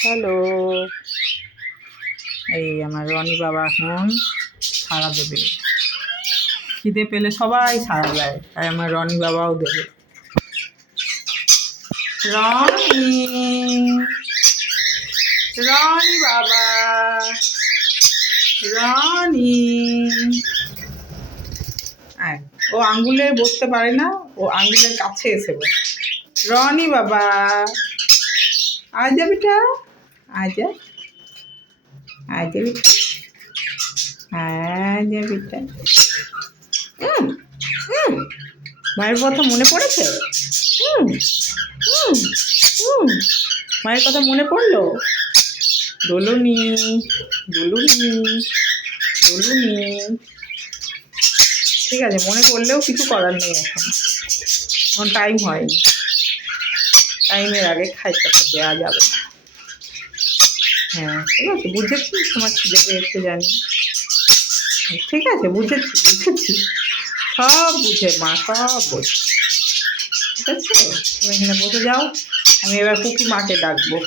Hello, এই আমার রনি বাবা এখন সাড়া দেবে। খিদে পেলে সবাই সাড়া দেয়, তাই আমার রনি বাবাও দেবে। রনি, রনি বাবা, রনি। ও আঙ্গুলে বসতে পারে না, ও আঙ্গুলের কাছে এসে বসে। রনি বাবা, আজা বেটা, আজা, আজা বেটা, আজা বেটা। মায়ের কথা মনে পড়েছে? মায়ের কথা মনে পড়লো? দোলুনি, দোলুনি, দোলুনি। ঠিক আছে, মনে পড়লেও কিছু করার নেই, এখন টাইম হয়নি, টাইমের আগে খাইতে দেওয়া যাবে না। হ্যাঁ ঠিক আছে, বুঝেছি তোমার খিদে পেয়েছে জানি। ঠিক আছে, বুঝেছি বুঝেছি, সব বুঝে মা, সব বুঝে। ঠিক আছে, তুমি এখানে বসে যাও, আমি এবার কুকি মাকে ডাকবো।